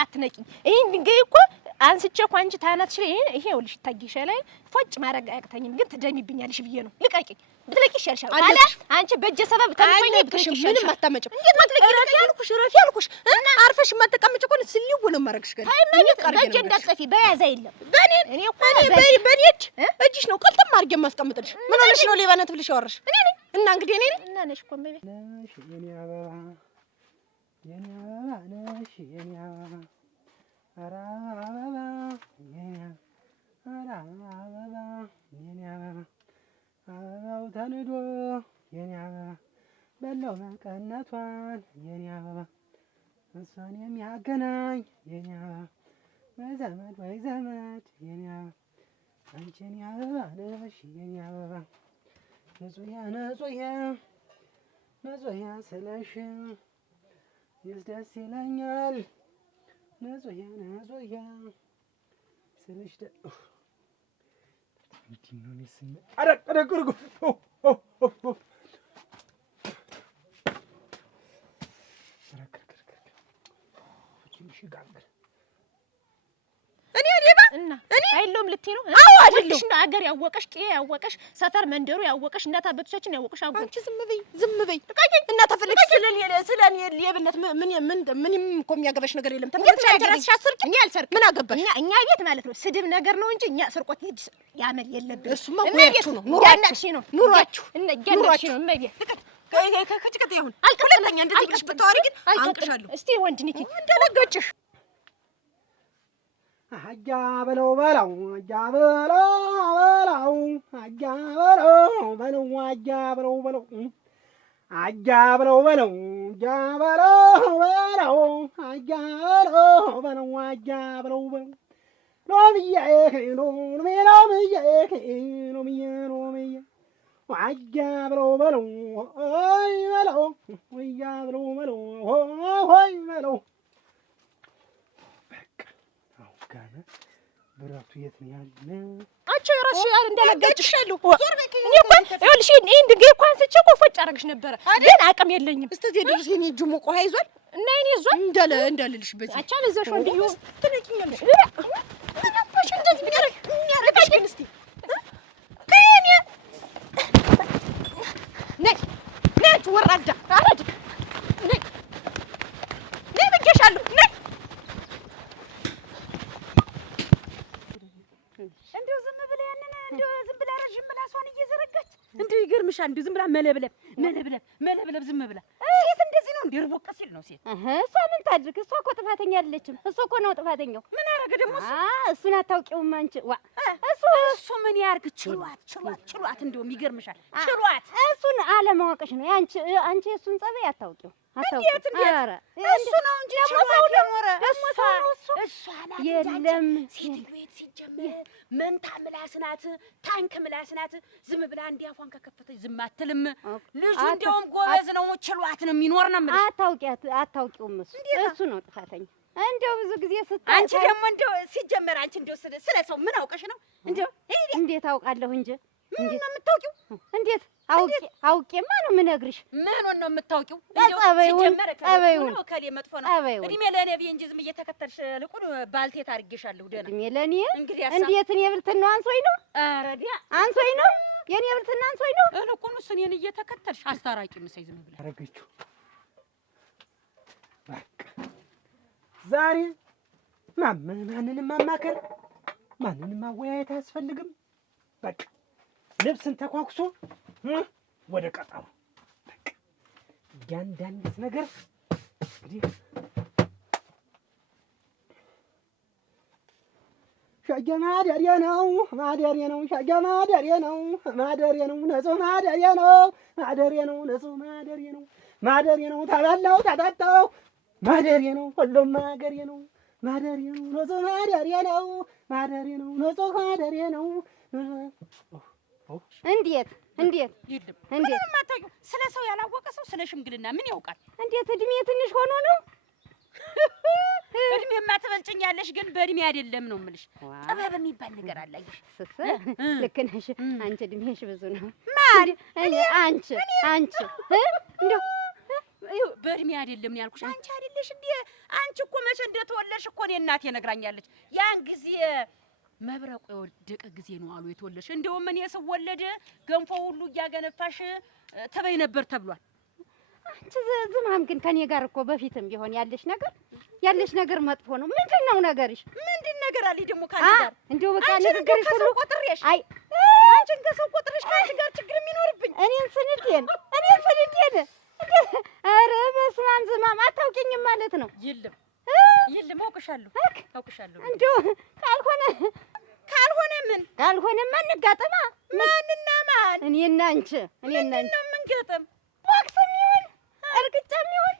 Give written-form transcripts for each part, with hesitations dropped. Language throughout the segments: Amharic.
አትነቂኝ። ይሄን ድንጋይ እኮ አንስቼ እኮ አንቺ ታናትሽ ይሄውልሽ ይታይሻል። ፎጭ ማድረግ አያቅተኝም፣ ግን ትደሚብኛለሽ ብዬ ነው። ልቀቂኝ። ብትለቂ ይሻልሻል። ታዲያ አንቺ በእጄ ሰበብ ተመኝ ምንም አታመጭም። እንዴት ማትለቂ ረፊ ያልኩሽ እና አርፈሽ ማተቀመጭ እኮ ስልው ነው ማረግሽ። ገና በእጄ እንዳትጠፊ በያዛ የለም እኔ እኮ በእኔ እጅሽ ነው ቀልተም አድርጌ ማስቀምጥልሽ። ምን ሆነሽ ነው ሌባነት ብለሽ ያወራሽ? እኔ ነኝ እና እንግዲህ እኔ ነኝ እና ነሽ እኮ ማለት ነሽ። የኔ አበባ ነሽ የኔ አበባ ኧረ አበባ ኧረ አበባ የኔ አበባ አበባው ተንዶ የኔ አበባ በለው መቀነቷን የኔ አበባ እሷን የሚያገናኝ የኔ አበባ ወይ ዘመድ የኔ አበባ አንቺን አበባ ነሽ የኔ አበባ ንጹህ ስለሽ ደስ ይለኛል። ንጹህ ስለሽ እኔ አይደለም ልትይ ነው? አዎ አይደለም። እና አገር ያወቀሽ ቄ ያወቀሽ ሰፈር መንደሩ ያወቀሽ እናት አባቶቻችን ያወቀሽ አጎት። አንቺ ዝም በይ እና ተፈልክሽ ስለኔ ሌብነት ምንም እኮ የሚያገባሽ ነገር የለም። ተመልካች አስርጭ እኛ አልሰርቅ ምን አገባሽ? እኛ ቤት ማለት ነው ስድብ ነገር ነው እንጂ እኛ ስርቆት ይድ ያመል የለብን። እሱማ ሙያችሁ ነው ኑሯችሁ ነው እመቤት ከጭቀት ይሁን ሁለተኛ እንደዚህ ብለሽ ብታወሪ ግን አንቅሻለሁ። እስቲ ወንድ ነኝ እንዳላጋጭሽ አጃ በለው አጃ በለው አጃ በለው አጃ በለው አጃ በለው ሎሚዬ አጃ በለው ሆይ በለው ወያ በለው ጋር ብራቱ የት ነው ያለ? አንቺ ራስሽ እንዳላጋጭሻለሁ። ዞር በቂ እኔ እኮ ይኸውልሽ ይሄን ድንጋይ እኮ አንስቼ እኮ ፎጭ አደረግሽ ነበረ፣ ግን አቅም የለኝም። እስቲ ድረስ የኔ እጁ ሞቆ ይዟል እና የኔ ይዟል እንዳልልሽ በዚህ አቻ ለዛሽ ወንድዩ ትነቂኛለሽ። ምን አባሽ እንደዚህ ቢደረግ የሚያረጋሽ ግን እስቲ ከኔ ነጭ ወራዳ አረድ ነጭ ብዬሻለሁ። እንደው ይገርምሻል። እንደው ዝም ብላ መለብለብ ዝም ብላ ሴት እንደዚህ ነው። እንደው ርቦቅ ሲል ነው ሴት። እሷ ምን ታድርግ? እሷ እኮ ጥፋተኛ አይደለችም። እሱ እኮ ነው ጥፋተኛው። ምን አደረገ ደግሞ እሱ? እሱን አታውቂውም አንቺ። እሱ ምን ያርግ? ችሏት እንደውም ይገርምሻል። ችሏት እሱን አለማወቅሽ ነው። አንቺ እሱን ጸባይ አታውቂው። እንዴት እሱ ነው እንጂ ችሏት ለሞረ እሷ ናት። የለም ሴት ሲጀመር መንታ ምላስ ናት፣ ታንክ ምላስ ናት። ዝም ብላ እንዲያፏን ከከፈተች ዝም አትልም። ልጁ እንደውም ጎበዝ ነው፣ ችሏት ነው የሚኖር ነው የምልሽ። አታውቂውም። እሱ ነው ጥፋተኛ። እንደው ብዙ ጊዜ አንቺ ደግሞ እንደው ሲጀመር አንቺ እንደው ስለ ሰው ምን አውቀሽ ነው? እንደው እንዴት አውቃለሁ እንጂ ምን ነው የምታውቂው? እንዴት አውቄማ ነው የምነግርሽ። ምኑን ነው የምታውቂው? ጠበይውን ከሌ መጥፎ ነው እድሜ ለእኔ ብዬሽ እንጂ ዝም እየተከተልሽ ልቁን ባልቴት አድርጌሻለሁ። ደህና እድሜ ለእኔ እንዴት እኔ ብልትና አንሶኝ ነው? ኧረ ዲያ አንሶኝ ነው የእኔ ብልትና አንሶኝ ነው። ልቁንስ እኔን እየተከተልሽ አስታራቂ ምሰይ ዝም ብለሽ አረገችው። በቃ ዛሬ ማንንም ማማከር ማንንም ማወያየት አያስፈልግም። በቃ ልብስን ተኳኩሶ ወደ ቀጠሮ በቃ እያንዳንዲት ነገር እንግዲህ ሸገ ማደሪያ ነው ሸገ ማደሪያ ነው ንጹህ ማደሪያ ነው ተበላው ተጠጣው ማደሪያ ነው ሁሉም ማገሪያ ነው ንጹህ ማደሪያ ነው ንጹህ ማደሪያ ነው። እንዴት ምንም አታውቂው። ስለ ሰው ያላወቀ ሰው ስለ ሽምግልና ምን ያውቃል? እንዴት እድሜ ትንሽ ሆኖ ነው? እድሜማ ትበልጭኛለሽ፣ ግን በእድሜ አይደለም ነው የምልሽ። ጥበብ የሚባል ነገር አለ። አየሽ፣ ልክ ነሽ አንቺ። እድሜሽ ብዙ ነው። አንቺ እንደው በእድሜ አይደለም ነው ያልኩሽ። አንቺ አይደለሽ እንዴ? አንቺ እኮ መቼ እንደተወለድሽ እኮ እኔ እናቴ ነግራኛለች። ያን ጊዜ መብረቁ የወደቀ ጊዜ ነው አሉ የተወለድሽ። እንደውም እኔ ስወለድ ገንፎ ሁሉ እያገነፋሽ ተበይ ነበር ተብሏል። አንቺ ዝማም ግን ከኔ ጋር እኮ በፊትም ቢሆን ያለሽ ነገር መጥፎ ነው። ምንድነው ነገርሽ? ምንድን ነገር አለኝ ደግሞ ካንቺ ጋር? እንደው በቃ ንግግርሽ ሁሉ ቆጥሬሽ። አይ አንቺን ከሰው ቆጥሬሽ ካንቺ ጋር ችግር የሚኖርብኝ እኔን ስንዴን ኧረ በስመ አብ ዝማም አታውቂኝም ማለት ነው። ይልም አውቅሻለሁ። እንደው ካልሆነ ምን ካልሆነማ እንጋጠማ። ማንና ማን? እኔና አንቺ ነው የምንገጠም። ቦክስም ይሁን እርግጫም ይሁን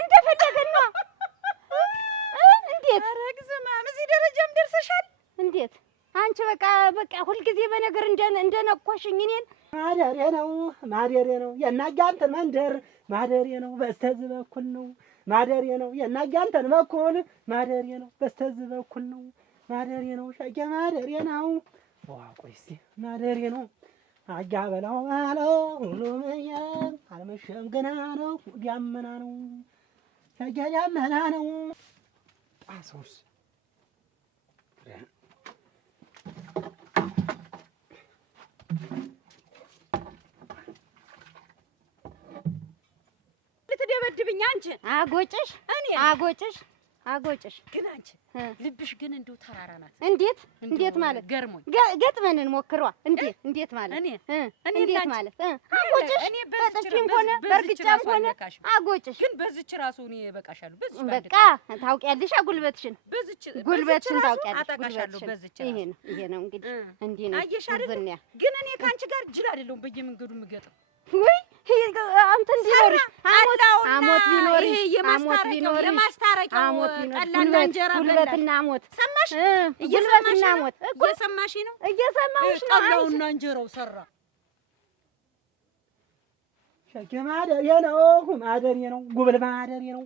እንደፈለገን ነው። እንዴት? ኧረ ግዝማም እዚህ ደረጃም ደርሰሻል። እንዴት አንቺ በቃ ሁልጊዜ በነገር እንደነቆሽኝ እኔን ማደሬ ነው የናጋንተን መንደር ማደሬ ነው በስተዚህ በኩል ነው ማደሬ ነው የናጋንተን በኩል ማደሬ ነው በስተዚህ በኩል ነው ማደሬ ነው ሸጌ ማደሬ ነው። ቆይ እስኪ ማደሬ ነው አጋበላው ባለው ሁሉ መያዝ አልመሸም ገና ነው ዳመና ነው ሸጌ ዳመና ነው ጣሶስ ልትደበድብኝ አንቺ አጎጭሽ ግን አንቺ ልብሽ ግን እንደው ተራራ ናት። እንዴት ማለት ገርሞኝ ገጥመን እንሞክረዋ። እንዴት ማለት እንዴት ማለት አጎጭሽ በጥፊም ሆነ በርግጫም ሆነ አጎጭሽ ግን በዚች ራሱ እኔ በቃሻለሁ። በዚች በቃ ታውቂያለሽ ጉልበትሽን ታውቂያለሽ። አጣቃሻለሁ በዚች ይሄ ነው እንግዲህ እንዲህ ነው አየሽ አይደል? ግን እኔ ካንቺ ጋር ጅል አይደለሁም በየመንገዱ የምገጥም ወይ አንተ እንዲኖርሽ አሞት ቢኖርሽ የማስታረቂያው ጠላና እንጀራ ጉልበትና አሞት ሰማሽ? ጉልበትና አሞት እየሰማሽ ነው? እየሰማሁሽ ነው። ጠላውና እንጀራው ሰራ ሸጌ ማደሬ ነው ጉብል ማደሬ ነው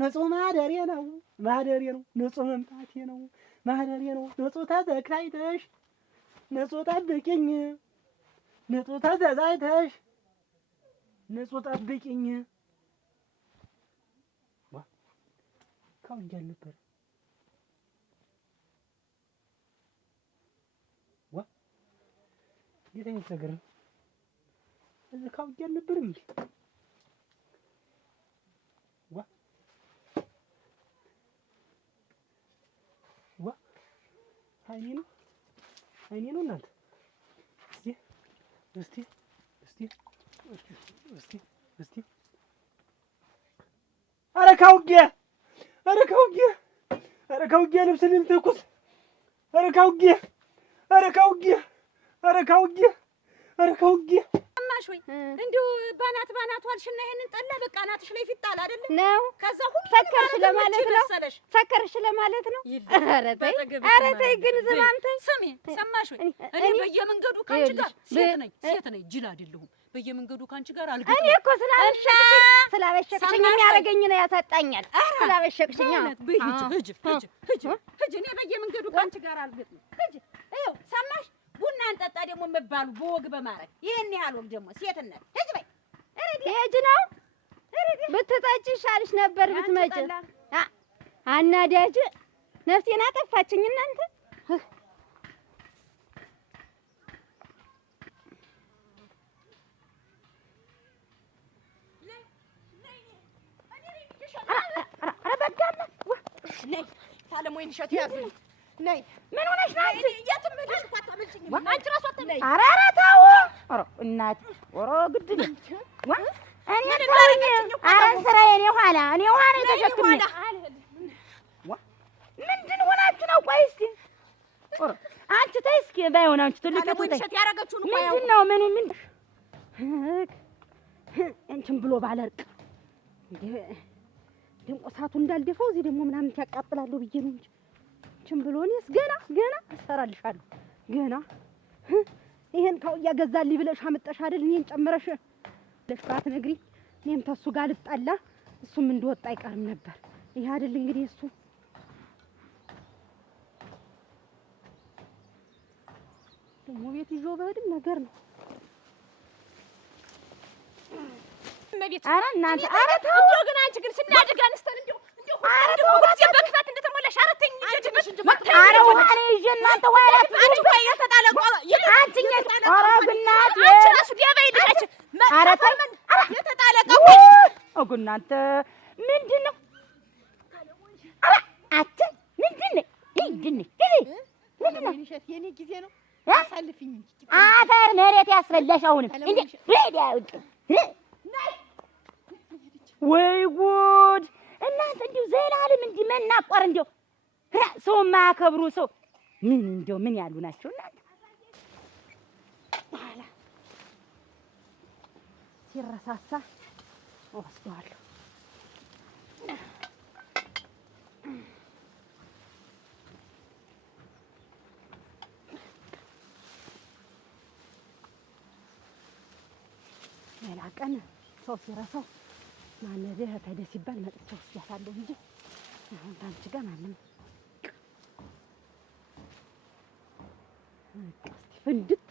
ንጹህ ማደሬ ነው ንጹህ መምጣቴ ነው ማደሬ ነው ንጹህ ተዘክራይተሽ ንጹህ ጠብቂኝ ንጹህ ተዘዛይተሽ ንጹህ ጠብቂኝ። ካውንጀል ነበር እንዴት አይነት ነገር ነው? እዚህ ካውንጀል ነበር እንዴ? አይኔ ነው እናንተ እስቲ ኧረ ካውጌ ልብስ ልንተኩስ ኧረ ካውጌ ሰማሽ ወይ? እንደው ባናት ዋልሽና ይሄንን ጠላ በቃ ናትሽ ላይ ፊጣል አይደለ ነው። ከዛ ሁሉ ሰከርሽ ለማለት ነው። ኧረ ተይ ግን ዝማም ተይ። ስሚ ሰማሽ ወይ? እኔ በየመንገዱ ካንቺ ጋር ሴት ነኝ ጅል አይደለሁም። በየመንገዱ ካንቺ ጋር አልገጥም። እኔ እኮ ስላበሸቅሽኝ የሚያረገኝ ነው ያሳጣኛል። ስላበሸቅሽኝ ሂጂ እኔ በየመንገዱ ካንቺ ጋር አልገጥም። ሂጂ ይኸው ሰማሽ? ቡና እንጠጣ ደግሞ የምባሉ በወግ በማረግ ይሄን ያህል ወግ ደግሞ ሴትነት ሂጂ በይ። ሂጂ ነው ብትጠጪ ይሻልሽ ነበር ብትመጪ። አናዳጅ ነፍሴን አጠፋችኝ እናንተ። ነይ ታለሞይን ሸት ያዝኝ ነይ። ምን ሆነሽ ነው አንቺ? የትም ሄደሽ እኮ አታመልጭኝም አንቺ ራሱ አትመልጭኝ። ኧረ ተው እናቴ ግድ ነው እኔ ተውኝ። ስራዬ እኔ ኋላ ተሸክሜ ምንድን ሆናችሁ ነው? ቆይ እስኪ አንቺ ተይ እስኪ ባይሆን አንቺ ትልቅ ምንድን ነው? ምን እንትን ብሎ ባለርቅ ደግሞ እሳቱ እንዳልደፋው እዚህ ደግሞ ምናምን ያቃጥላለሁ ብዬ ነው እንጂ እንትን ብሎ እኔስ ገና እሰራልሻለሁ ገና ይሄን ካውያ ገዛልኝ ብለሽ አመጣሽ አይደል? እኔን ጨምረሽ ለሽፋት ነግሪ እኔም ተሱ ጋር ልጣላ እሱም እንደወጣ አይቀርም ነበር። ይሄ አይደል እንግዲህ እሱ ደግሞ ቤት ይዞ በህድም ነገር ነው። ቤት። ኧረ እናንተ ኧረ ተው እንደው ግን አንቺ ግን ስናድግ አንስተን እንደው ኧረ ተው እዚህ በክፋት እንደተሞላሽ ኧረ ተኝ እንጂ ኧረ ወሬ ይዤ እናንተ ዋላት አንቺ ወይ የተጣለቀ አንቺኛ ኧረ ብናት አንቺ ራሱ ዲያባይ ልጅ ኧረ ተይ የተጣለቀ እኮ እናንተ ምንድን ነው ኧረ አቺ ምንድን ነው ምንድን ነው የኔ ጊዜ ነው አሳልፊኝ እንጂ አፈር መሬት ያስበላሽ አሁንም እንዴ ሬዲያ ውድ ወይ ጉድ እናንተ እንዲሁ ዘላለም እንዲህ መናቆር እንዲሁ ሰው የማያከብሩ ሰው ምን እንዲሁ ምን ያሉ ናቸው እናንተ በኋላ ሲረሳሳ ወስደዋለሁ ሌላ ቀን ሰው ሲረሳው ማነህ ተደ ሲባል መጥቼ ወስጃታለሁ እንጂ አሁን ታንቺ ጋር ማንም እስቲ ፍንድት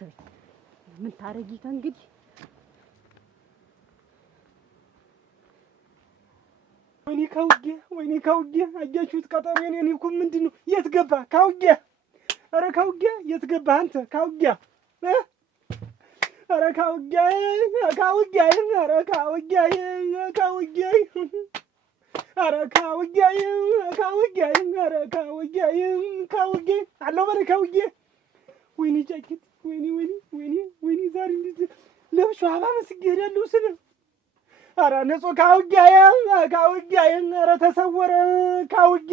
ምን ታረጊታ እንግዲህ ወይኔ ካውጌ አያችሁት ቀጠሮዬን እኔ እኮ ምንድን ነው የት ገባ ካውጌ ኧረ ካውጌ የት ገባ አንተ ካውጌ ኧረ ካውጌ ኧረ ካውጌ አለው በለ ካውጌ ወይኔ ጃኬት ወይኔ ዛሬ እንዴት ለብሼ አባ መስጌ እሄዳለሁ ስል ኧረ ንጹህ ካውጌ ኧረ ተሰወረ ካውጌ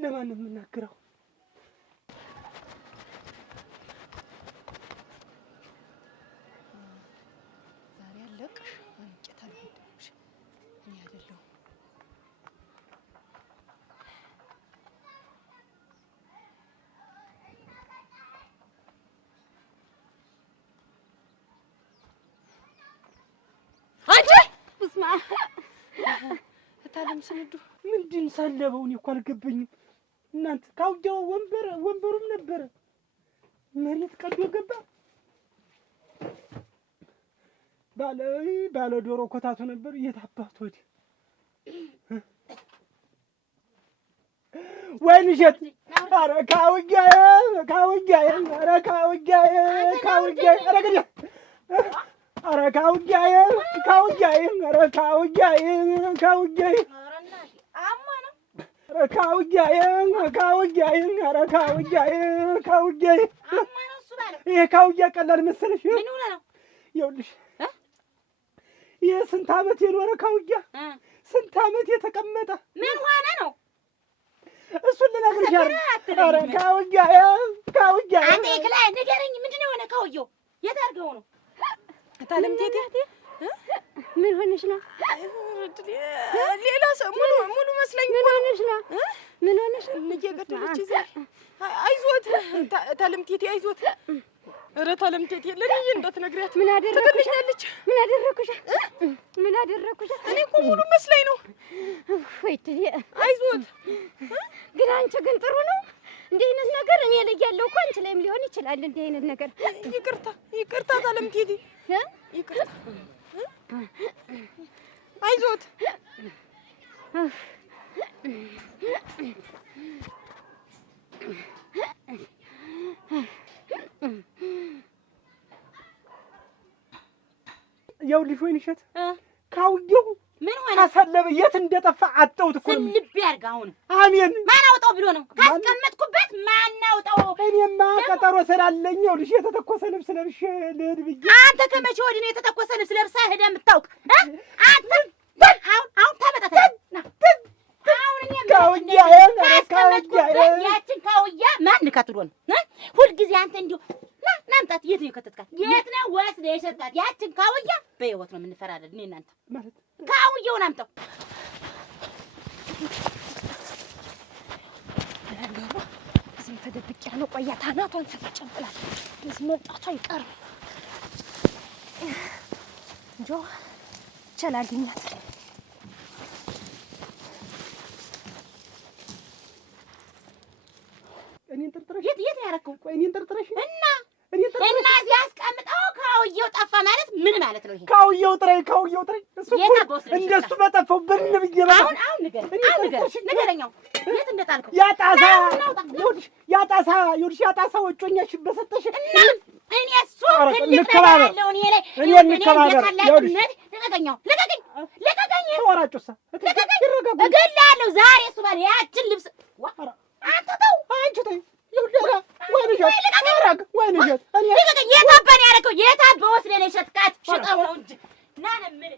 ለማን ነው የምናገረው ታለም ስንዱ ምንድን ሳለበው እኔ እኮ አልገባኝም እናንተ ካውጌው ወንበሩም ነበረ መሬት ቀዶ ገባ ባለ ዶሮ ኮታቱ ነበር የታባቱ ወዲ ወይን ሸት ኧረ ካውጌ ኧረ ካውጌ ኧረ ገዳ ኧረ ካውጌ ኧረ ካውጌ ኧረ ካውጌ ይሄ ካውጌ ቀላል መሰለሽ? ምን ሆነ ነው? ይኸውልሽ ይሄ ስንት ዓመት የኖረ ካውጌ ስንት ዓመት የተቀመጠ ምን ሆነ ነው? እሱን ልነግርሽ አይደል? ኧረ ካውጌ አንተ ይክላይ ንገረኝ። ምንድን ነው የሆነ ካውጌው? የት አድርገው ነው? ታለም ቴቴ ምን ሆነሽ ነው? ሌላ ሰው ሙሉ መስለኝ። ምን ሆነሽ ነው? ምን ሆነሽ ነው? እየገደለች ይዘ አይዞት ታለም ቴቴ አይዞት። ኧረ ታለም ቴቴ ለልጅ እንዳትነግሪያት። ምን አደረኩሽ? ምን አደረኩሽ? እኔ እኮ ሙሉ መስለኝ ነው። ወይ ትዬ አይዞት። ግን አንቺ ግን ጥሩ ነው እንዲህ አይነት ነገር እኔ ላይ ያለው እኮ አንቺ ላይም ሊሆን ይችላል። እንዲህ አይነት ነገር ይቅርታ ታለም ቴቴ ይቅርታ። አይዞት ይኸውልሽ ወይን እሸት ካውጌው ምን ሆነ? ካሰለበ የት እንደጠፋ አጣሁት እኮ ነው። ስልብ ያርጋ አሁን አሜን ማን አውጣው ብሎ ነው ካስቀመጥኩበት? ማን አውጣው? እኔማ ቀጠሮ ስላለኝ ይኸውልሽ የተተኮሰ ልብስ ለብሼ ልሂድ ብዬሽ። አንተ ከመቼ ወዲህ ነው የተተኮሰ ልብስ ለብሰህ ሄደህ የምታውቅ? አንተ አሁን ታመጣታለህ። አሁን እኔ ካስቀመጥኩበት ያችን ካውያ ማን ከትሎ ነው? ሁልጊዜ አንተ እንዲሁ ናምጣት። የት ነው የከተትካት? የት ነው ወስደህ የሸጥካት? ያችን ካውያ በህይወት ነው የምንፈራረድ እኔ እናንተ ማለት ካውያውን አምጣው። እዚህ ተደብቄ ያለው ቆያታ ናቷን ሰጥጨምጥላት እዚህ መምጣቷ አይቀርም። እንጆ ቸላግኛት እኔን ጠርጥረሽ የት ነው ያደረከው? ቆይ እኔን ጠርጥረሽ እና እዚህ አስቀምጠው ካውያው ጠፋ ማለት ምን ማለት ነው? ይሄ ካውያው ጥሬ እንደሱ በጠፋው ብን ብዬ አሁን ንገረኝ የት እንደጣልከው ያጣሳ ወጮኛሽ በሰጠሽ እኔ እሱ እንከባበራለሁ እኔ እንከባበር ልቀቀኝ ተወራጩሳ እገላለሁ ዛሬ እሱ ባለ ያችን ልብስ አትተው አንቺ ተይ የታባን ያደረገው የታባ ወስደህ ነው የሸጥካት? ሽጠው ነው እንጂ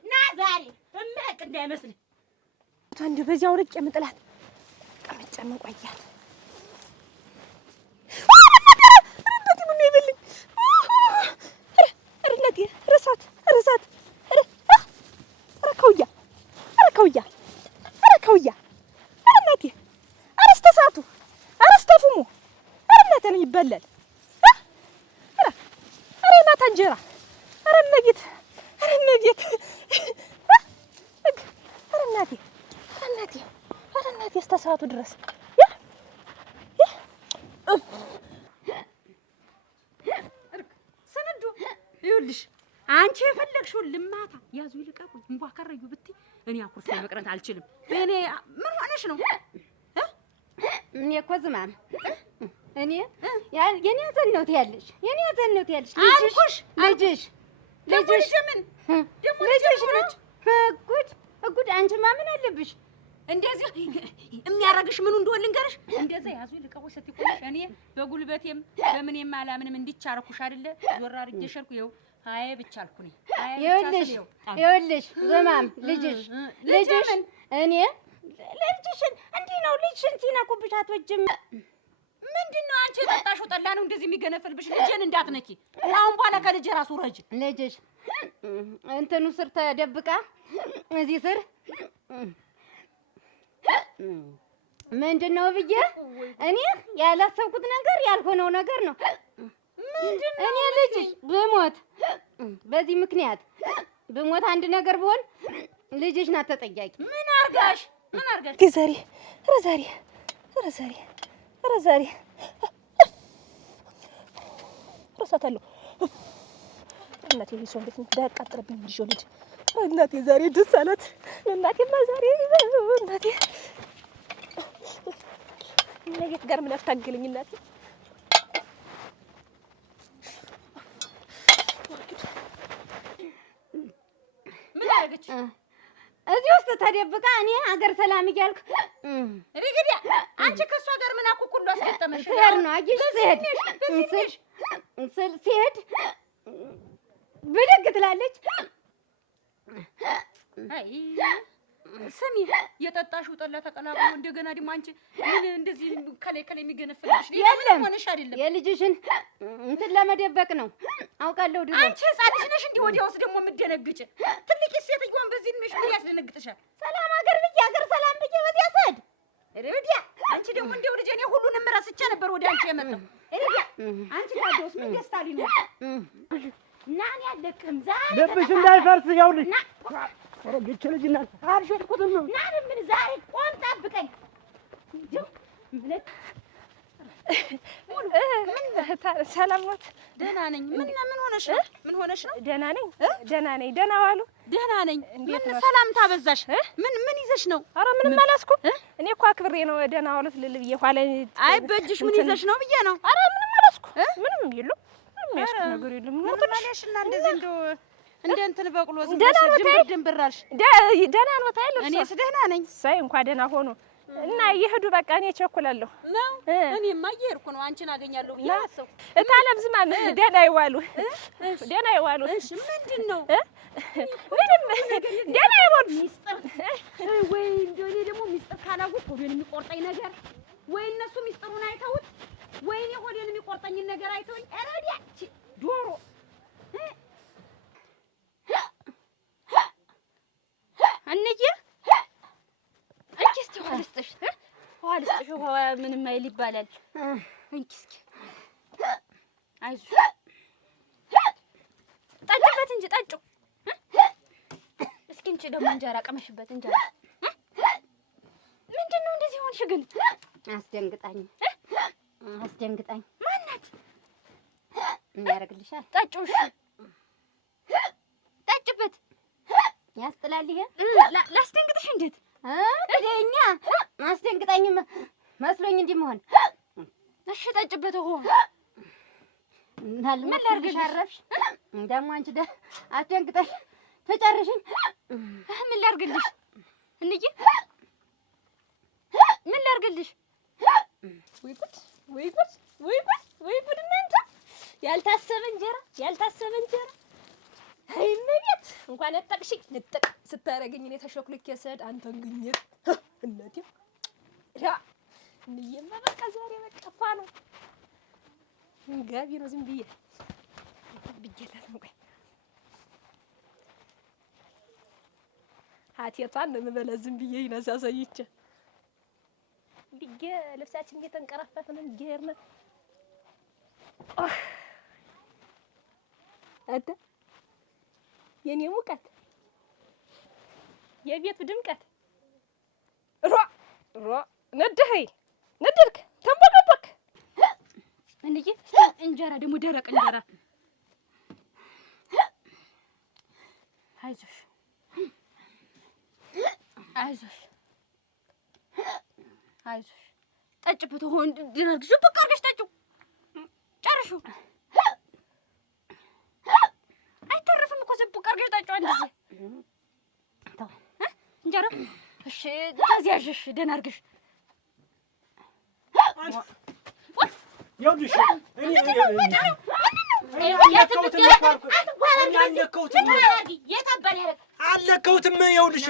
ና ዛሬ እምረቅ እንዳይመስልህ እንደው በዚያው ልቅ የምጥላት ቀመጨ መቆያት ምን ይበልኝ እርነቴ ረሳት ረከውያ እርነቴ አረስተሳቱ አረስተፉሙ እርነቴን ይበላል አረ ማታ እንጀራ አረ እመቤት አረ እናቴ እስከ ሰዓቱ ድረስ ሰነዱ ይኸውልሽ አንቺ የፈለግሽውን ልማታ ያዙ ይልቀቁ እንኳ ከረዩ ብትይ እኔ አኩርፌ መቅረት አልችልም። እኔ ምን ሆነሽ ነው? እኔ እኮ ዝማም እኔ የኔ ያዘን ነው ትያለሽ ልጅሽ ምን ደግሞ ልጅሽ ነች። ጉድ አንቺማ ምን አለብሽ? እንደዚህ የሚያረግሽ ምኑ እንደሆነ ልንገርሽ። እንደዛ ያዙ ልቀቆች ስትቆሽ እኔ በጉልበቴም በምንም አላምንም እንዲቻረኩሽ አይደለ ዞር አድርጌ ሸርኩ ይኸው አይ ብቻ አልኩ ነኝ። ይኸውልሽ ዝማም ልጅሽ እኔ ልጅሽን እንዲህ ነው ልጅሽን ሲነኩብሽ አትወጂም። ምንድን ነው አንቺ የጠጣሽው ጠላ ነው እንደዚህ የሚገነፈልብሽ? ልጄን እንዳትነኪ። አሁን በኋላ ከልጄ ራሱ ረጅ ልጅሽ እንትኑ ስር ተደብቃ እዚህ ስር ምንድን ነው ብዬ እኔ ያላሰብኩት ነገር ያልሆነው ነገር ነው። ምንድን ነው? እኔ ልጅሽ ብሞት በዚህ ምክንያት ብሞት አንድ ነገር ብሆን ልጅሽ ናት ተጠያቂ። ምን አርጋሽ ዛሬ ረሳታለሁ። እናቴ ቢሶ እንዴት እንዳያቃጥልብኝ ልጅ እናቴ ዛሬ ደስ አላት። እናቴማ ዛሬ እናቴ ለየት ጋር ምን አታገለኝ እናቴ ምን አደረገች? እዚህ ውስጥ ተደብቃ እኔ ሀገር ሰላም እያልኩ ሪግዲያ አንቺ ከሷ ጋር ምን አኩኩሉ አስገጠመሽ? ሲሄድ ነው አየሽ ሲሄድ ብድግ ትላለች። አይ ስሚ የጠጣሽው ጠላ ተቀላቅሎ እንደገና ደግሞ አንቺ ምን እንደዚህ ከላይ የሚገነፈልሽ ለምን ሆነሽ አይደለም? የልጅሽን እንትን ለመደበቅ ነው አውቃለሁ። ድሮ አንቺ ህፃን ልጅ ነሽ እንዲህ ወዲያውስ ደግሞ የምትደነግጭ ትልቅ ሴትዮዋን በዚህ ምሽ ምን ያስደነግጥሻል? ሰላም ሀገር ሰላም ብዬ በዚያ ሰድ ሬዲያ አንቺ ደግሞ እንደው ልጅ እኔ ሁሉንም ረስቼ ነበር ወደ አንቺ የመጣው ሬዲያ አንቺ ታዲያውስ ምን ደስታ ሊኖር ናን ያለቅም ዛሬ ልብሽ እንዳይፈርስ ይኸውልሽ አረግች ልጅ እና አልሸጥኩትም ነው ናን ምን ዛሬ ቆም ጠብቀኝ ሰላም ኖት? ደህና ነኝ። ምን ሆነሽ ነው? ደህና ነኝ። ደህና ዋሉ? ደህና ነኝ። ምን ሰላምታ በዛሽ? ምን ይዘሽ ነው? ኧረ ምንም አላስኩም። እኔ እኮ አክብሬ ነው ደህና ዋሉት ልል ብዬ ኋላ አይ በእጅሽ ምን ይዘሽ ነው ብዬ ነው። ኧረ ምንም አላስኩም። ምንም የለም የሚያስኩት ነገር የለም። ምን ማለሽና እንደዚህ እንደው እንደ እንትን በቅሎ ዝም ብለሽ ድንብራልሽ። ደህና ነው ታይል? እኔስ ደህና ነኝ። ሳይ እንኳን ደህና ሆኖ እና ይሄዱ በቃ እኔ ቸኩላለሁ ነው። እኔማ እየሄድኩ ነው አንቺን አገኛለሁ ብዬ አሰብኩ። እታለም ዝማም ደህና ይዋሉ። እሺ ምንድን ነው? ምንም ደህና ይዋሉ። ሚስጥር ወይ እንደው እኔ ደግሞ ሚስጥር ካላወቅኩ ሆዴን የሚቆርጠኝ ነገር ወይ እነሱ ሚስጥሩን አይተውት ወይ እኔ ሆዴን የሚቆርጠኝን ነገር አይተውኝ እረዲያች ዶሮ አንዬ እንኪ እስኪ ውሃ ልስጥሽ። ውሃ ምንም አይል ይባላል። እንኪ እስኪ አይዞሽ ጠጪበት እንጂ ጠጪው። እስኪ እንቺ ደግሞ እንጀራ ቀመሽበት። እንጀራ ምንድን ነው እንደዚህ ሆንሽ ግን? አስደንግጣኝ ማናት? ምን ያደርግልሻል? ጠጪው። እሺ ጠጪበት። ያስጥላል። ይሄ ላስደንግጥሽ እንዴት እኛ ማስደንግጣኝ መስሎኝ እንዲህ መሆን እሺ ጠጭበት ሆ ምን ላድርግሽ? አረፍሽ ደግሞ አንቺ አስደንግጠሽ ተጨርሽኝ። ምን ላድርግልሽ እንዬ? ምን ላድርግልሽ? ወይ ጉድ ወይ ጉድ ወይ ጉድ ወይ ጉድ! እናንተ ያልታሰበ እንጀራ አይ እመቤት እንኳን አጣቅሽኝ ንጥቅ ስታረገኝ እኔ ተሸክልክ የሰድ አንተን ግኝት እናቴ ያ እንዬማ በቃ ዛሬ በቃ ፋ ነው ጋቢ ነው ዝም ብዬ ብዬላት ነው። ቆይ ሀቴቷን ነው የምበላ ዝም ብዬ ይነሳሳይቼ ብዬ ልብሳችን እየተንቀረፈፍን እንጀርነ አታ የኔ ሙቀት የቤቱ ድምቀት ሮ ነደድክ ተንበቀበቅ እንዴ! እንጀራ ደግሞ ደረቅ እንጀራ። አይዞሽ ጠጭበት ሆን ድረግሽ በቃ አርገሽ ጠጪው ጨርሹ። አይተረፍም እኮ ዝም አርገሽ ጠጪው አንዴ ተው እንጀራ። እሺ ታዚያሽ ደህና አርገሽ ይኸውልሽ አለከውትም ይኸውልሽ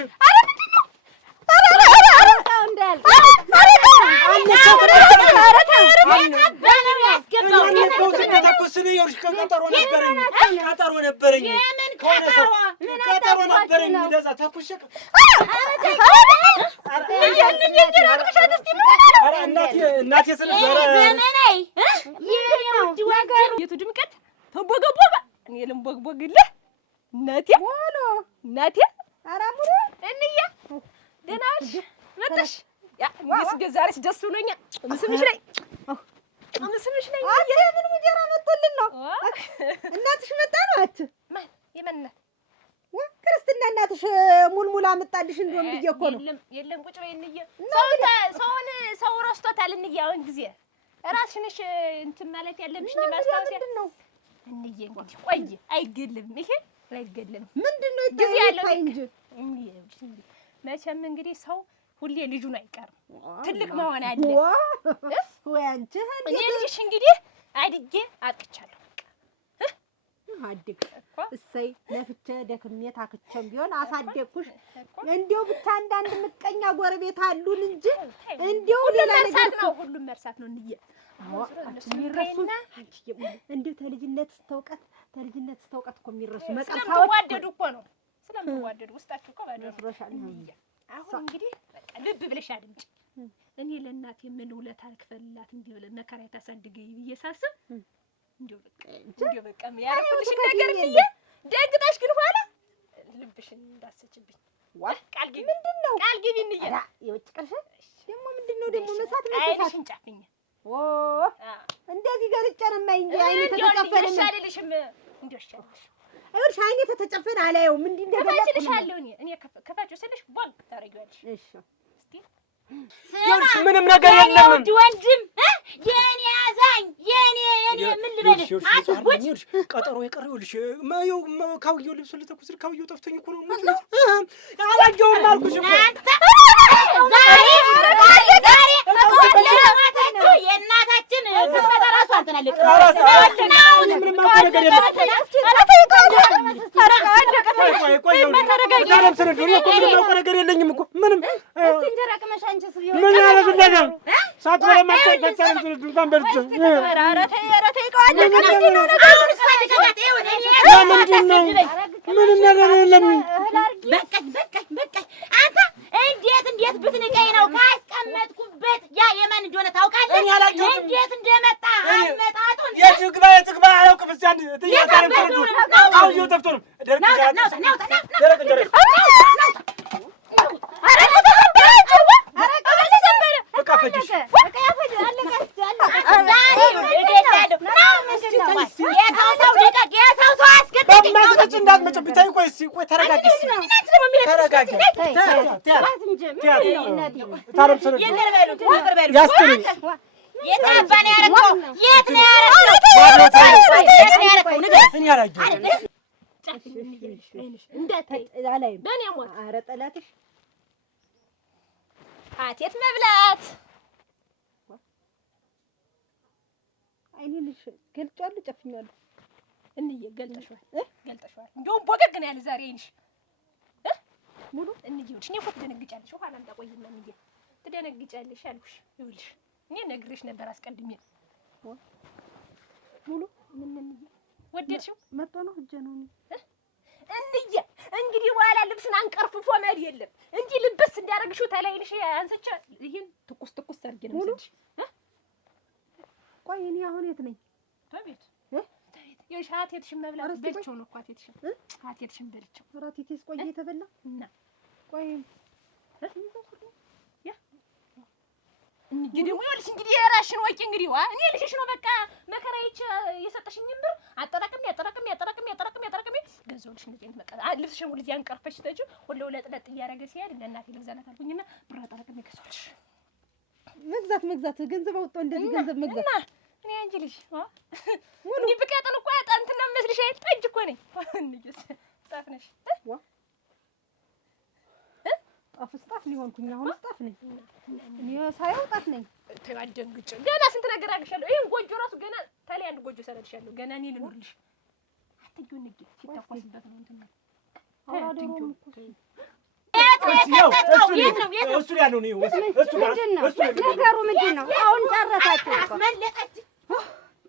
ቀጠሮ ነበረኝ እንደዛ ተኩሽ እናቴ የቱ ድምቀት ተንቦገቦገ እኔ ልንቦግቦግልህ እናቴ አራሙሩ እንያ ደህና ነሽ መጣሽ? ያ እንግዲህ ዛሬስ ደስ ብሎኛል። ምስምሽ ላይ አንተ ምን ሙጀራ መጥቶልን ነው? እናትሽ መጣ ነው አት ማን የመናት ክርስትና እናትሽ ሙልሙላ መጣልሽ እንደውም ብዬሽ እኮ ነው። የለም ቁጭ በይ እንዬ። ሰው ረስቶታል እንዬ። አሁን ጊዜ እራስሽ ነሽ እንትን ማለት ያለብሽ ማስታወስ ነው እንዬ። እንግዲህ ቆይ አይገልም፣ ይሄ አይገልም። ምንድነው ይታይ እንጂ መቼም እንግዲህ ሰው ሁሌ ልጁን አይቀርም። ትልቅ መሆን አለ ወይ አንቺ እኔ ልጅሽ እንግዲህ አድጌ አጥቅቻለሁ። አድግ እሰይ ለፍቼ ደክሜ ታክቼም ቢሆን አሳደግኩሽ። እንዲያው ብቻ አንዳንድ ምቀኛ ጎረቤት አሉን እንጂ እንዲያው ሌላ ነገር ነው። ሁሉም መርሳት ነው እንዬ። የሚረሱና እንዲያው ተልጅነት ስተውቀት እኮ የሚረሱ መቀርሳዎች ስለምትዋደዱ እኮ ነው። ስለምትዋደዱ ውስጣችሁ እኮ ባዶ ነው። አሁን እንግዲህ በቃ ልብ ብለሽ አድምጪ። እኔ ለእናቴ ምን ውለታ አልክፈልላት እንዲህ ብለን መከራ ታሳድገኝ ብዬ ሳስብ እንዲያው በቃ ያረኩልሽ ነገር እንዬ። ደግጠሽ ግን ኋላ ልብሽን እንዳትሰጭብኝ ቃል ግቢ። ምንድነው ቃል ግቢ እንዬ? የውጭ ቀርሽ ደግሞ ምንድነው ደግሞ መሳት ነው አይንሽን ጫፍኝ። እንደዚህ ገልጬ ነው የማይ እንጂ አይኔ ተጨፈነ ነው አይልሽም። እንዲያው ይሻልሽ አይወርሽ አይኔ ተጨፈነ አላየው ምን እንደገለጽልሻለሁ እኔ ከፋችሁ ስልሽ ቦግ ታረጊዋለሽ። እሺ ይኸውልሽ ምንም ነገር የለም። ወንድም የኔ ያዛኝ የኔ ምን ልበልሽ? አትጉድ ቀጠሮ የቀረው ይኸውልሽ ካውየው ልብስ ልተኩስል ካውየው ጠፍቶኝ እኮ ነው። አላየሁም አልኩሽ እኮ ዛሬ የእናታችን ብትመጣ እራሱ አንተን አለቀ። ምንም ነገር የለኝም እኮ ምንም እንጀራ ቅመሽ አንቺ ስቢው ምን ያረግልኝ ሳትበላ ማጣይ በቻለም ድንኳን በልቼ ኧረ ተይ ቀዋለ ምንም ነገር የለም። በቃኝ አንተ እንዴት ብትንቀኝ ነው ካስቀመጥኩበት ያ የማን እንደሆነ ታውቃለህ? እንዴት እንደመጣ አመጣጡን የትግባ አላውቅም። እስኪ አንድ ትያታለም ካውየው ጠፍቶ ነው ደረቅ የሰው ሰው እንዳትመጭብኝ። ተይ ቆይ እስኪ ቆይ ተረጋጊ። ተረጋጊ። ያስጥሉኝ የት አባን ያረከው? የት ነው ያረከው? እኔ አላየሁም። ኧረ ጠላትሽ አቴት መብላት አይኔንሽ ገልጫለሁ፣ ጨፍኛለሁ። እንዬ ገልጠሽዋል፣ ገልጠሽዋል። እንደውም ቦገግ ነው ያለ ዛሬ አይንሽ ሙሉ እንዬ። እኔ እኮ ትደነግጫለሽ። ኋላ እንዳቆይና እንዬ ትደነግጫለሽ አልኩሽ። ይኸውልሽ እኔ ነግሬሽ ነበር አስቀድሜ። ሙሉ ምን እንዬ ወደድሽው? መጥቶ ነው እጄ ነው እንዬ። እንግዲህ በኋላ ልብስን አንቀርፍፎ መሄድ የለም እንጂ ልብስ እንዲያደርግሽው ተላይልሽ አንሰቻ። ይሄን ትኩስ ትኩስ አድርጌ ነው የምሰጥሽ። ቆይ እኔ አሁን የት ነኝ? ተቤት የሻቴትሽን መብላት በልቼው ነው እኮ አቴትሽን በልቼው። ራቴቴስ ቆይ የተበላ እና ቆይ እንግዲህ ደግሞ ይኸውልሽ እንግዲህ የራስሽን ወጪ እንግዲህ እኔ ልሽሽ ነው በቃ መከራይች የሰጠሽኝን ብር አጠራቅሜ ገንዘውልሽ እንደዚህ አይነት በቃ ልብስሽን ሁሉ እዚህ አንቀርፈሽ ተጪው ሁሉ ለጥለጥ እያደረገ ሲሄድ ለእናቴ ልግዛላት አልኩኝና ብር አጠራቅሜ ገዛሁልሽ። መግዛት ገንዘብ አውጥቶ እንደዚህ ገንዘብ መግዛት እና እኔ አንቺ ልጅ እንዲህ ብቀጥን እኮ እንትን ነው የምመስልሽ። ጠጅ እኮ ነኝ። እንዴት ጣፍ ነሽ? ጣፍ ሊሆንኩኝ አሁን ጣፍ ነኝ። እኔ ሳይው ጣፍ ነኝ። ተባደንግጭ ገና ስንት ነገር አድርግሻለሁ። ይሄን ጎጆ ራሱ ገና ታዲያ አንድ ጎጆ ሰራልሻለሁ። ገና እኔ ልኖርልሽ። አትጊው ንግ ሲተኮስበት ነው እንትን ነው አራደሮም እኮ እሱ ያለው ነው። ነገሩ ምንድን ነው? አሁን ጨረሳችሁ እኮ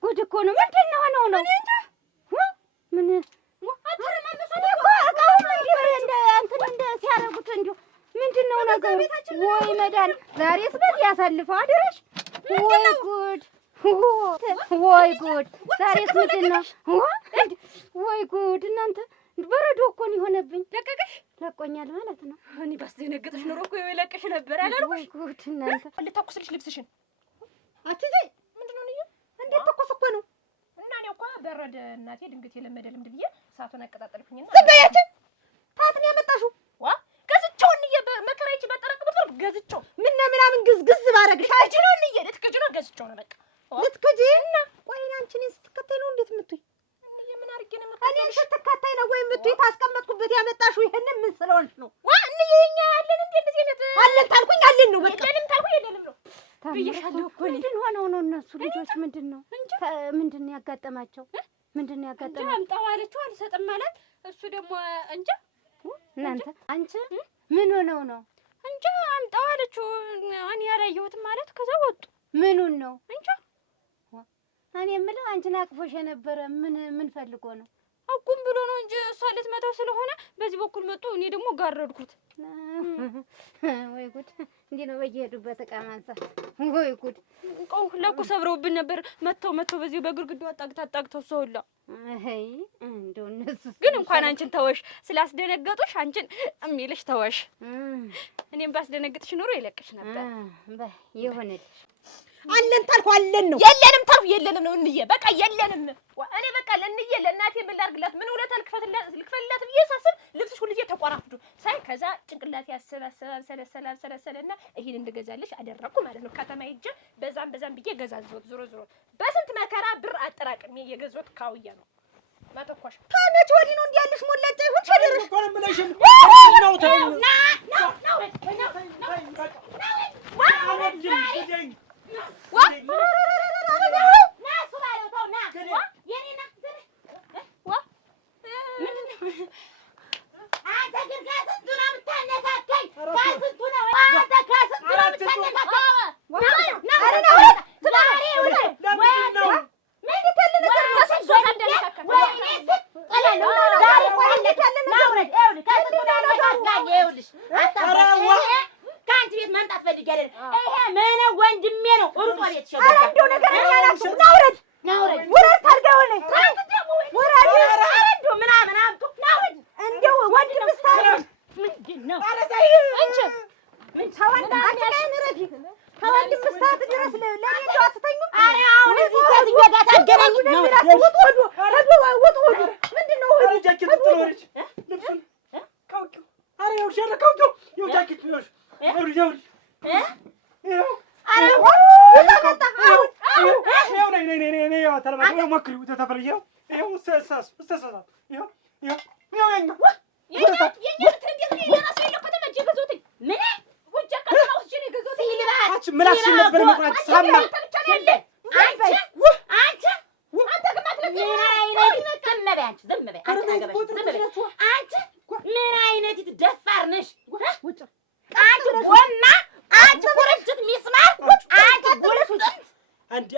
ጉድ እኮ ነው። ምንድን ነው ሆነው ነው? ምን እቃውም እንደ ሲያደርጉት እንዲሁ ምንድን ነው ነገሩ? ወይ መዳን ዛሬስ በዚህ ያሳልፈው አድረሽ። ወይ ጉድ ወይ ጉድ! ዛሬስ ምንድን ነው? ወይ ጉድ! እናንተ በረዶ እኮ ነው የሆነብኝ። ለቆኛል ማለት ነው። እኔ ባስደነግጥሽ ኑሮ እኮ የለቅሽ ነበር አላልኩሽ? ወይ ጉድ! እናንተ ልተኩስልሽ ልብስሽን አትዘይ። ምንድን ነው እንዴት ተኩስ እኮ ነው። እና እኔ እኮ በረደ እናቴ ድንገት የለመደ ልምድ ብዬ እሳቱን አቀጣጠልኩኝና ዝበያችን ታት ነው ያመጣሽው? ገዝቼውን መከራይቺ በጠረቅበት ነው ገዝቼው ምናምን ግዝግዝ ባረግሽ ታጂ ነው እንዬ ልትከጂ ነው ገዝቼው ነው በቃ ልትከጂ እና ቆይ አንቺን ስትከተይ ነው እንዴት የምትይ? እንዬ ምን አድርጌ ነው እኔን ስትከተይ ነው ወይ የምትይ? ታስቀመጥኩበት ያመጣሽው ይሄንን ምን ስለሆንሽ ነው? እንዬ እኛ አለን እንዴ እንደዚህ አይነት አለን ታልኩኝ አለን ነው በቃ የለንም ታልኩኝ የለንም ነው ብዬሻለሁ እኮ። ምንድን ሆነው ነው እነሱ ልጆች? ምንድን ነው ያጋጠማቸው? ምንድን ነው ያጋጠማቸው? አምጣው አለችው አልሰጥም ማለት እሱ ደግሞ እንጃ። እናንተ አንቺ ምን ሆነው ነው? እንጃ አምጣው አለችው እኔ ያላየሁትም ማለት ከዛ ወጡ። ምኑን ነው እንጃ። እኔ የምለው አንቺን አቅፎሽ የነበረ ምን ፈልጎ ነው? አቁም ብሎ ነው እንጂ እሷ ልትመታው ስለሆነ በዚህ በኩል መጡ። እኔ ደግሞ ጋረድኩት። ወይ ጉድ! እንዲህ ነው በየሄዱበት ዕቃ ማንሳት። ወይ ጉድ! እቃውን ሁላ እኮ ሰብረውብን ነበር። መተው በዚህ በግርግዳው አጣግተው ሰው ሁላ። አይ እንደው እነሱ ግን እንኳን አንቺን ተወሽ ስላስደነገጡሽ አንቺን እሚልሽ ተወሽ። እኔም ባስደነግጥሽ ኑሮ ይለቅሽ ነበር። በይ ይሁንልሽ። አለን ታልኩ አለን ነው። የለንም ታልኩ የለንም ነው እንዬ በቃ የለንም። እኔ በቃ ለእንዬ ለእናቴ ምን ላድርግላት? ምን ውለታ ልክፈልላት ብዬ ሳስብ ልብስሽ ሁሉ ተቆራፍዱ ሳይ ከዛ ጭንቅላቴ ሰለሰለና ይሄን እንድገዛልሽ አደረኩ ማለት ነው። ከተማ ሂጅ በዛም ብዬ ገዛዝወት ዞሮ በስንት መከራ ብር አጠራቅሜ የገዛሁት ካውያ ነው። ማተኳሽ ታመጭ ወዲህ ነው እንዲያልሽ ሞላጫ ይሁን ሸደር እኮ ነው የምልሽም ነው ተይ ወንድሜ ነው ሩጦ ቤት ሸገር። ኧረ እንደው ነገር ያላችሁ ናውረድ ካልገባ ተተፈርየው ይኸው ሰሳስ ተሰሳት ይኸው ይኸው ይኸው የኛ ምላስሽን ነበር መቁረጥ ሳማ ምን አይነት ደፋር ነሽ? አንቺ ጎና አንቺ ቁርጭት ሚስማር አንቺ ጉልፍት አንቺ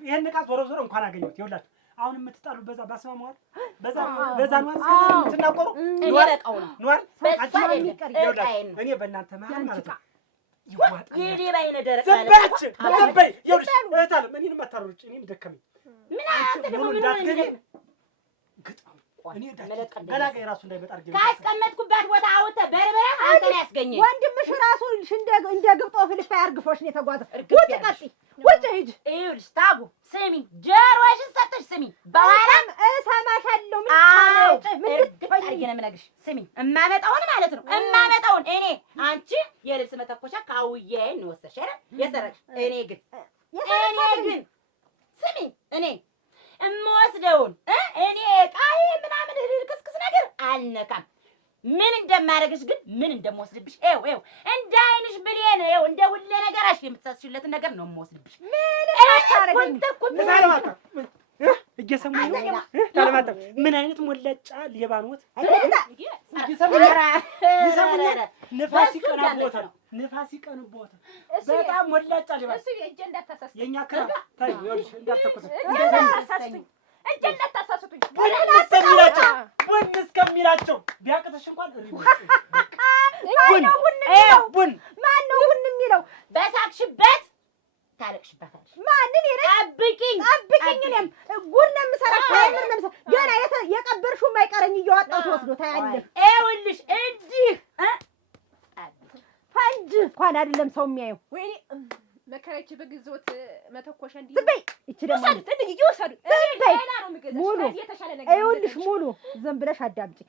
ይሄን ዕቃ ዞሮ ዞሮ እንኳን አገኘሁት። ይኸውላችሁ አሁን የምትጣሉ በዛ ባስማማዋል በዛ ነው ትናቆሩ ይወረቀው ነው ኗር እኔ በእናንተ መሀል ማለት ነው ይዋጣል። የሌባ ይነደረቅ ማለት ዘበይ ይኸውልሽ እህታለ እኔንም አታሮጭ እኔም ደከመኝ ምን አንተ ደግሞ ምን ሆነ ግጣው እኔ ገላጋ የራሱ እንዳይመጣ አድርጌ ካስቀመጥኩባት ቦታ አውጥተህ በርበራ አንተ ላይ ያስገኘኝ ወንድምሽ ራሱ እንደ ግብጦ ፍልፋ ያርግፎሽ ነው የተጓዘ ውጭ ቀጥይ ውጭ ሂጂ ይኸውልሽ ታጉ ስሚ ጆሮሽን ሰጥሽ ስሚ በኋላም እሰማሻለሁ ምን አድርጌ ነው የምነግርሽ ስሚ እማመጣውን ማለት ነው እማመጣውን እኔ አንቺ የልብስ መተኮሻ ካውዬን ነው ወሰድሽ አይደል የሰረቅሽ እኔ ግን ስሚ እኔ እምወስደውን እኔ ቃይ ምናምን ልክስክስ ነገር አልነካም። ምን እንደማደርግሽ ግን ምን እንደምወስድብሽ ይኸው እንደ አይንሽ ብሌን ይኸው እንደ ሁሌ ነገርሽ የምትሰስሽለትን ነገር ነው የምወስድብሽ። ምን አይነት ሞለጫ ሌባ ነዎት? ንፋስ ይቀናቦታል ንፋስ ይቀንቦታል። በጣም ሞለጫ ሌባ የእኛ ክራ ታይ ይኸውልሽ እንዳትተኩስ እጄ እንዳታሳስቱኝ ቡን እስከሚላቸው ቢያቅተሽ እንኳን ቡን ማነው ቡን የሚለው? በሳቅሽበት ታለቅሽበታለሽ። ማንን ጠብቂኝ እኔም ጉድ ነው የምሰራሽ። ታምር ነው የምሰራሽ። ገና የቀበርሽው የማይቀረኝ እያወጣሁ ወስዶ ታያለሽ። ይኸውልሽ እንዲህ ፈንጅ እንኳን አይደለም ሰው የሚያየው ወይኔ መከራች በግዞት መተኮሻ እንዴ ዝም በይ። እቺ ደግሞ ይወሰዱ ሌላ ነው የሚገዛሽ ሙሉ የተሻለ ነገር ይኸውልሽ ሙሉ ዝም ብለሽ አዳምጪኝ።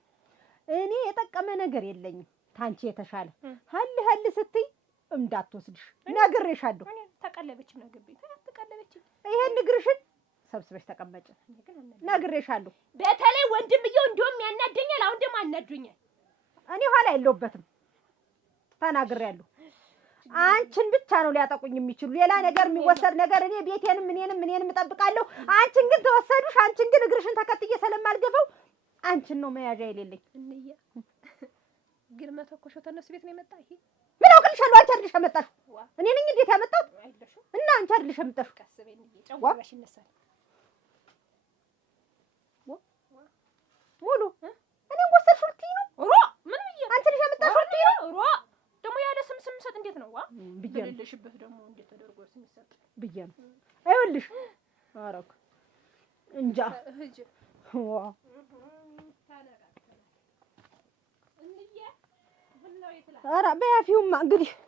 እኔ የጠቀመ ነገር የለኝም ታንቺ የተሻለ ሀል ስትይ እንዳትወስድሽ ነግሬሻለሁ። ተቀለበችም ነግብኝ ተቀለበችም ይሄን ንግርሽን ሰብስበሽ ተቀመጭ ነግሬሻለሁ። በተለይ ወንድምየው እንደውም ያናደኛል። አሁን ደግሞ አናዶኛል። እኔ ኋላ የለሁበትም ተናግሬያለሁ። አንቺን ብቻ ነው ሊያጠቁኝ የሚችሉ ሌላ ነገር የሚወሰድ ነገር እኔ ቤቴንም እኔንም እጠብቃለሁ። አንቺን ግን ተወሰዱሽ። አንቺን ግን እግርሽን ተከትዬ ስለማልገባው አንቺን ነው መያዣ የሌለኝ። እንያ ግን መተኮሻው ተነሱ ቤት ነው የመጣ። ይሄ ምን አውቅልሻለሁ? አንቺ አይደለሽ ያመጣሽው እኔ ነኝ እንዴት ያመጣሁት? እና አንቺ አይደለሽ ያመጣሽው። ቀስበኝ ጨዋሽ ይነሳል ሙሉ እኔ ወሰድሽው ልትይ ነው? ሮ ምን ብዬሽ አንቺ ነሽ ያመጣሽው ልትይ ነው? ሮ ደግሞ ያለ ስም ሰጥ እንዴት ነው? ብለሽበት ደግሞ እንዴት ተደርጎ ስም ሰጥ ብዬ ነው። አይወልሽ አረክ እንጃ እህጅ ዋ ኧረ በያፊውማ እንግዲህ